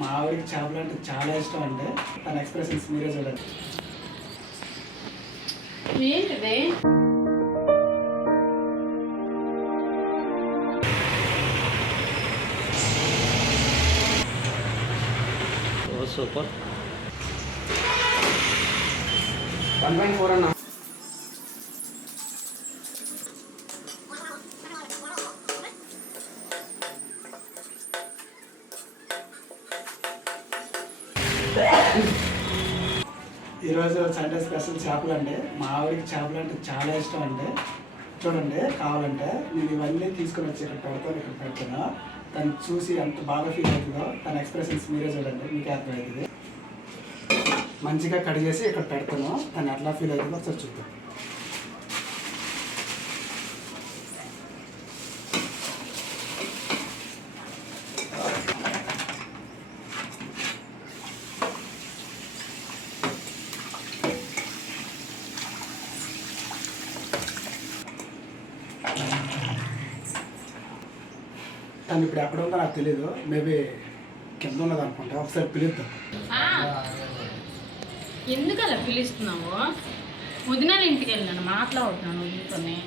మా ఆవిడకి చేపలు అంటే చాలా ఇష్టం అండి. తన ఎక్స్ప్రెషన్స్ మీరే చూడండి. ఏంటిది? సూపర్. వన్ పాయింట్ ఫోర్ అన్న. స్పెషల్ చేపలు అండి మా ఆవిడకి చేపలు అంటే చాలా ఇష్టం అండి చూడండి కావాలంటే నేను ఇవన్నీ తీసుకొని వచ్చి ఇక్కడ పెడతాను ఇక్కడ పెడతాను. తను చూసి ఎంత బాగా ఫీల్ అవుతుందో తన ఎక్స్ప్రెషన్స్ మీరే చూడండి మీకు అర్థమవుతుంది మంచిగా కట్ చేసి ఇక్కడ పెడతాను. తను ఎట్లా ఫీల్ అవుతుందో ఒకసారి చూద్దాం. తను ఇప్పుడు ఎక్కడ ఉందో నాకు తెలియదు మేబీ కింద ఉన్నది అనుకుంటా. ఒకసారి పిలుద్దాం. ఆ, ఎందుకు అలా పిలుస్తున్నావు వదినాల ఇంటికి వెళ్ళాను. మాట్లాడుతున్నాను వదిలితోని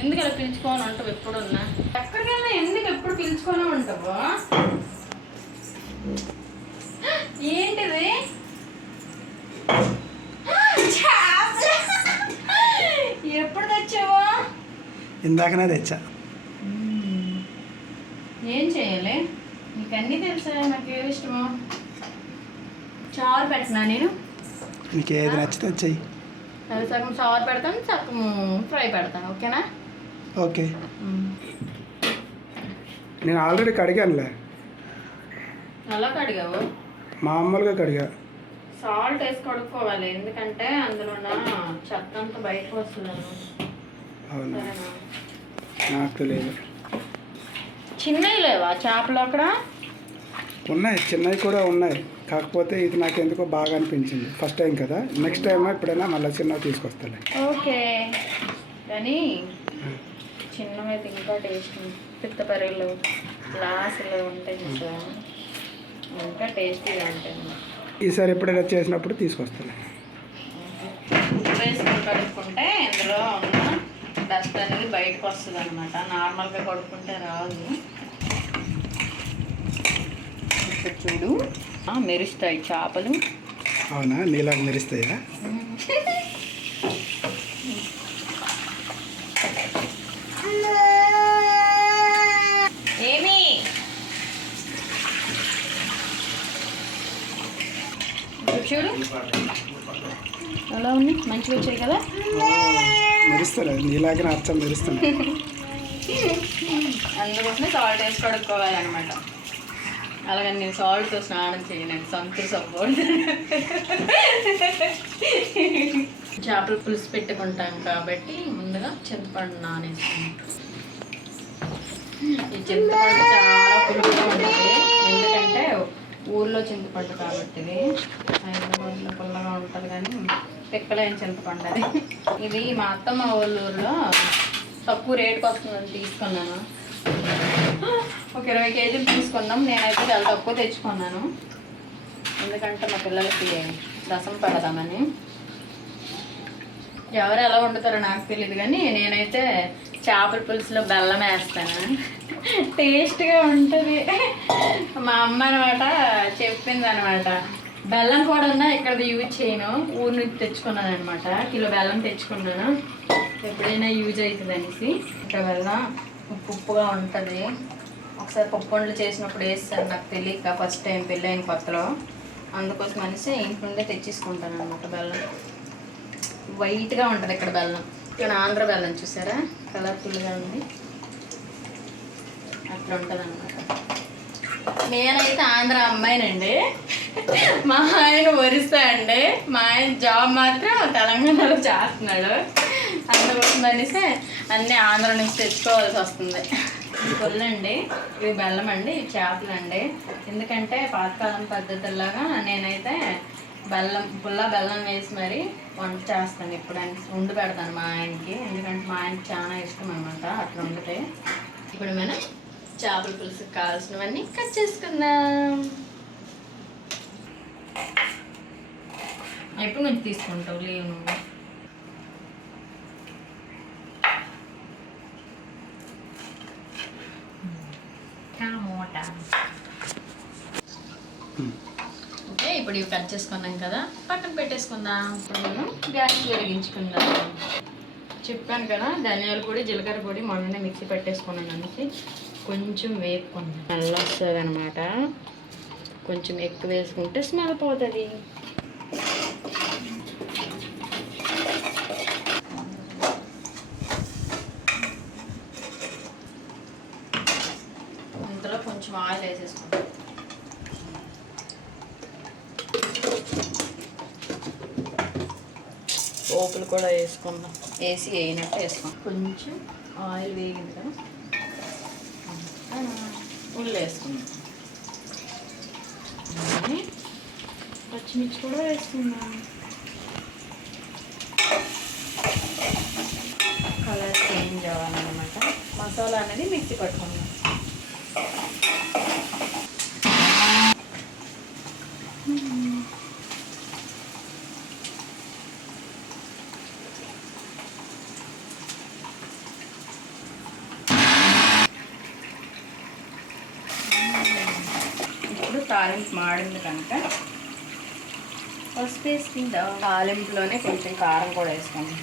ఎందుకు అలా పిలుచుకోని ఉంటావు ఎప్పుడున్నా? ఎక్కడికి వెళ్ళినా ఎందుకు ఎప్పుడు పిలుచుకొని ఉంటావు? ఏంటిది! ఎప్పుడు తెచ్చావు? ఇందాకనే తెచ్చా. ఏం చేయాలి? నీకు అన్నీ తెలుసా? నాకు ఏది ఇష్టమో? చారు పెట్టినా నేను. నీకు ఏది నచ్చితే చెయ్యి. అది సగం చారు పెడతాను సగం ఫ్రై పెడతాను ఓకేనా? ఓకే. నేను ఆల్రెడీ కడిగానులే. అలా కడిగావు? మామూలుగా కడిగా. సాల్ట్ వేసి కడుక్కోవాలి ఎందుకంటే అందులో ఉన్న చెత్త అంతా బయటకు వస్తుంది నాకు తెలియదు. చిన్నవి లేవా? చేపలు అక్కడ? ఉన్నాయి చిన్నవి కూడా ఉన్నాయి. కాకపోతే ఇది నాకు ఎందుకో బాగా అనిపించింది. ఫస్ట్ టైం కదా. నెక్స్ట్ టైం ఎప్పుడైనా మళ్ళీ చిన్నవి తీసుకొస్తాలే. ఓకే. కానీ చిన్నవి అయితే ఇంకా టేస్ట్ పిత్తపరీలు గ్లాసులు ఉంటాయి ఇంకా టేస్టీగా ఉంటాయి ఈసారి ఎప్పుడైనా చేసినప్పుడు ఉప్పు వేసుకొని కడుక్కుంటే ఇందులో డస్ట్ అనేది బయటకు వస్తుంది అనమాట నార్మల్గా కడుక్కుంటే రాదు. ఇప్పుడు చూడు. ఆ, మెరుస్తాయి చేపలు. అవునా? నీలాగా మెరుస్తాయా? ఏమి? చూడు. ఎలా ఉంది? మంచిగా వచ్చాయి కదా? మెరుస్తారు నీలాగే అచ్చం మెరుస్తుంది. అందుకోసమే సాల్ట్ వేసి కడుక్కోవాలన్నమాట. అలాగని నేను సాల్ట్తో స్నానం చేయను సంతూర్ సపోర్ట్ చేపల పులుసు పెట్టుకుంటాం కాబట్టి ముందుగా చింతపండు నానేసుకుంటాం. ఈ చింతపండు చాలా పులుపుగా ఉంటుంది ఎందుకంటే ఊర్లో చింతపండు కాబట్టి ఇది హైదరాబాద్లో పుల్లగా ఉంటుంది కానీ పిక్కలేని చింతపండు అది. ఇది మా అత్తమ్మ ఊళ్ళూరులో తక్కువ రేటుకి వస్తుందని తీసుకున్నాను. ఒక ఇరవై కేజీలు తీసుకున్నాం. నేనైతే చాలా తక్కువ తెచ్చుకున్నాను. ఎందుకంటే మా పిల్లలకి రసం పెడదామని. ఎవరు ఎలా వండుతారో నాకు తెలియదు కానీ నేనైతే చేపల పులుసులో బెల్లం వేస్తాను. టేస్ట్గా ఉంటుంది. మా అమ్మ అనమాట చెప్పింది అనమాట బెల్లం కూడా ఉన్నా ఇక్కడ యూజ్ చేయను. ఊరి నుంచి తెచ్చుకున్నాను అనమాట కిలో బెల్లం తెచ్చుకున్నాను. ఎప్పుడైనా యూజ్ అవుతుంది అనేసి ఇక్కడ బెల్లం ఉప్పు ఉప్పుగా ఉంటుంది. ఒకసారి పప్పు వండ్లు చేసినప్పుడు వేస్తాను. నాకు తెలియక ఫస్ట్ టైం పెళ్ళైన కొత్తలో. అందుకోసం అనేసి ఇంటి నుండే తెచ్చేసుకుంటాను అనమాట బెల్లం వైట్గా ఉంటుంది ఇక్కడ బెల్లం. ఇక్కడ ఆంధ్ర బెల్లం చూసారా? కలర్ఫుల్గా ఉంది. అట్లా ఉంటుంది అనమాట నేనైతే ఆంధ్ర అమ్మాయినండి. మా ఆయన ఒరిస్సా అండి. మా ఆయన జాబ్ మాత్రం తెలంగాణలో చేస్తున్నాడు. అందుకోసం అనేసి అన్నీ ఆంధ్ర నుంచి తెచ్చుకోవాల్సి వస్తుంది. పుల్లండి ఇవి బెల్లం అండి ఇవి చేపలు అండి. ఎందుకంటే పాతకాలం పద్ధతుల్లాగా నేనైతే బెల్లం పుల్ల బెల్లం వేసి మరి వంట చేస్తాను ఎప్పుడైనా. ఉండి పెడతాను మా ఆయనకి. ఎందుకంటే మా ఆయనకి చాలా ఇష్టం అనమాట అట్లా ఉండితే ఇప్పుడు మనం చేపల పులుసుకి కావాల్సినవన్నీ కట్ చేసుకుందాం. ఎప్పటి నుంచి తీసుకుంటావు లేవు నువ్వు? టమోటా ఓకే ఇప్పుడు ఇవి కట్ చేసుకున్నాం కదా పక్కన పెట్టేసుకుందాం. ఇప్పుడు మనం గ్యాస్ వెలిగించుకుందాం చెప్పాను కదా ధనియాల పొడి జీలకర్ర పొడి మొన్ననే మిక్సీ పెట్టేసుకున్నాను అనేసి కొంచెం వేపుకున్నాను స్మెల్ వస్తుంది అనమాట కొంచెం ఎక్కువ వేసుకుంటే స్మెల్ పోతుంది. ఇంతలో కొంచెం ఆయిల్ వేసేసుకుంటాం పోపులు కూడా వేసుకుందాం. వేసి వేయినట్టు వేసుకుందాం. కొంచెం ఆయిల్ వేగింది కదా. ఉల్లి వేసుకుందాం అలాగే పచ్చిమిర్చి కూడా వేసుకుందాం. కలర్ చేంజ్ అవ్వాలన్నమాట. మసాలా అనేది మిక్సీ పట్టుకుందాం ఇప్పుడు తాలింపు మాడింది కనుక పసుపు వేసుకుందాం తాలింపులోనే కొంచెం కారం కూడా వేసుకోండి.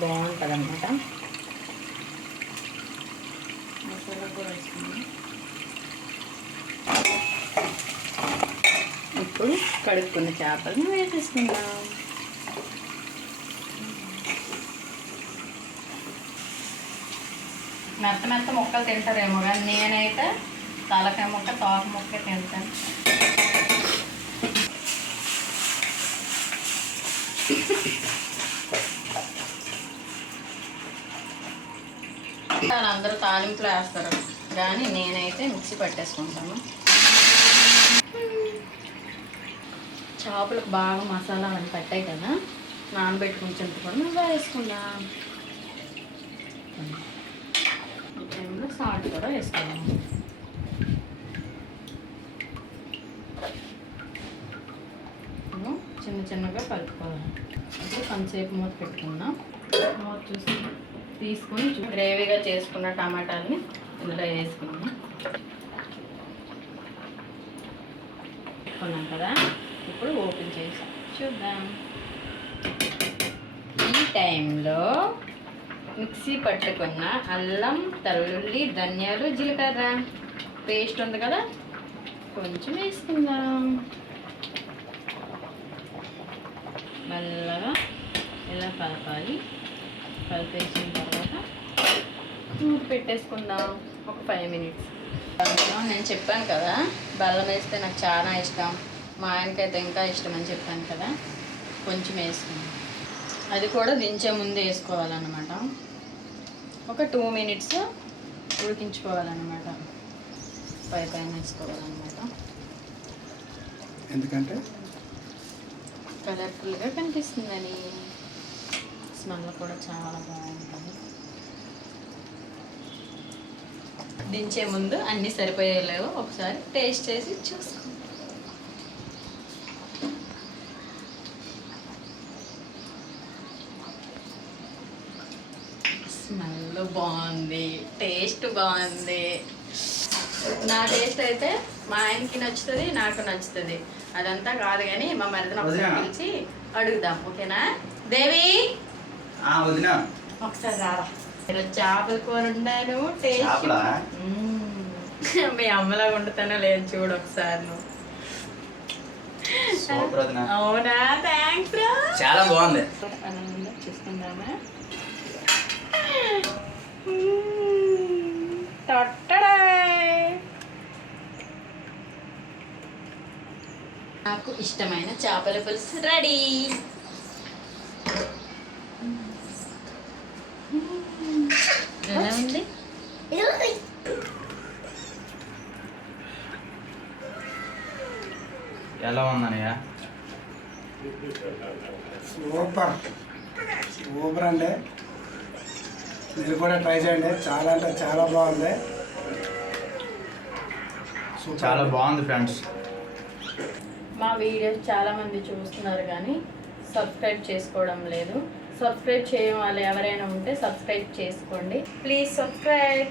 బాగుంటుంది అనమాట మసాలా కూడా వేసుకుందాం. ఇప్పుడు కడుక్కున్న చేపలను వేసేసుకుందాం. మెత్త మెత్త మొక్కలు తింటారేమో కానీ నేనైతే తలకాయ ముక్క తోక ముక్క తింటాను అందరూ తాలింపులు వేస్తారు. కానీ నేనైతే మిక్సీ పట్టేసుకుంటాను. చేపలకు బాగా మసాలా అని పట్టాయి కదా నానబెట్టుకుని చింతపండు నువ్వు వేసుకుందాం టైంలో సాల్ట్ కూడా వేసుకుందాం కొంతసేపు మూత పెట్టుకుందాం. మూత చూసి తీసుకొని గ్రేవీగా చేసుకున్న టమాటాలని ఇందులో వేసుకున్నాం పెట్టుకున్నాం కదా ఇప్పుడు ఓపెన్ చేసి చూద్దాం. ఈ టైంలో మిక్సీ పట్టుకున్న అల్లం తల్లుల్లి ధనియాలు జీలకర్ర పేస్ట్ ఉంది కదా కొంచెం వేసుకుందాం. మెల్లగా ఇలా కలపాలి? కలిపేసిన తర్వాత మూత పెట్టేసుకుందాం ఒక ఫైవ్ మినిట్స్ నేను చెప్పాను కదా బెల్లం వేస్తే నాకు చాలా ఇష్టం. మా ఆయనకైతే ఇంకా ఇష్టం అని చెప్పాను కదా కొంచెం వేసుకున్నాం అది కూడా దించే ముందు వేసుకోవాలన్నమాట. ఒక టూ మినిట్స్ ఉడికించుకోవాలన్నమాట. పై పైన వేసుకోవాలన్నమాట. ఎందుకంటే? కలర్ఫుల్గా కనిపిస్తుందని. స్మెల్ కూడా చాలా బాగుంటుంది. దించే ముందు అన్నీ సరిపోయేలేవో ఒకసారి టేస్ట్ చేసి చూసుకో స్మెల్ బాగుంది. టేస్ట్ బాగుంది. నా టేస్ట్ అయితే మా ఆయనకి నచ్చుతుంది నాకు నచ్చుతుంది. అదంతా కాదు కానీ మా మరిదిని ఒకసారి. పిలిచి అడుగుదాం. ఓకేనా? దేవి? వదిన. ఒకసారి రారా. ఈరోజు చేపల కూర ఉండాను టేస్ట్. మీ అమ్మలా వండుతానో లేదు చూడు ఒకసారి నువ్వు. అవునా? థ్యాంక్స్ చాలా బాగుంది. చూసుకుందామా. నాకు ఇష్టమైన చేపల పులుసు రెడీ ఎలా ఉంది ఎలా ఉందన్నయ్య? సూపర్. సూపర్ అండి. మీరు కూడా ట్రై చేయండి. చాలా అంటే చాలా బాగుంది. చాలా బాగుంది ఫ్రెండ్స్. మా వీడియోస్ చాలా మంది చూస్తున్నారు కానీ సబ్స్క్రైబ్ చేసుకోవడం లేదు. సబ్స్క్రైబ్ చేయని వాళ్ళు ఎవరైనా ఉంటే సబ్స్క్రైబ్ చేసుకోండి. Please subscribe.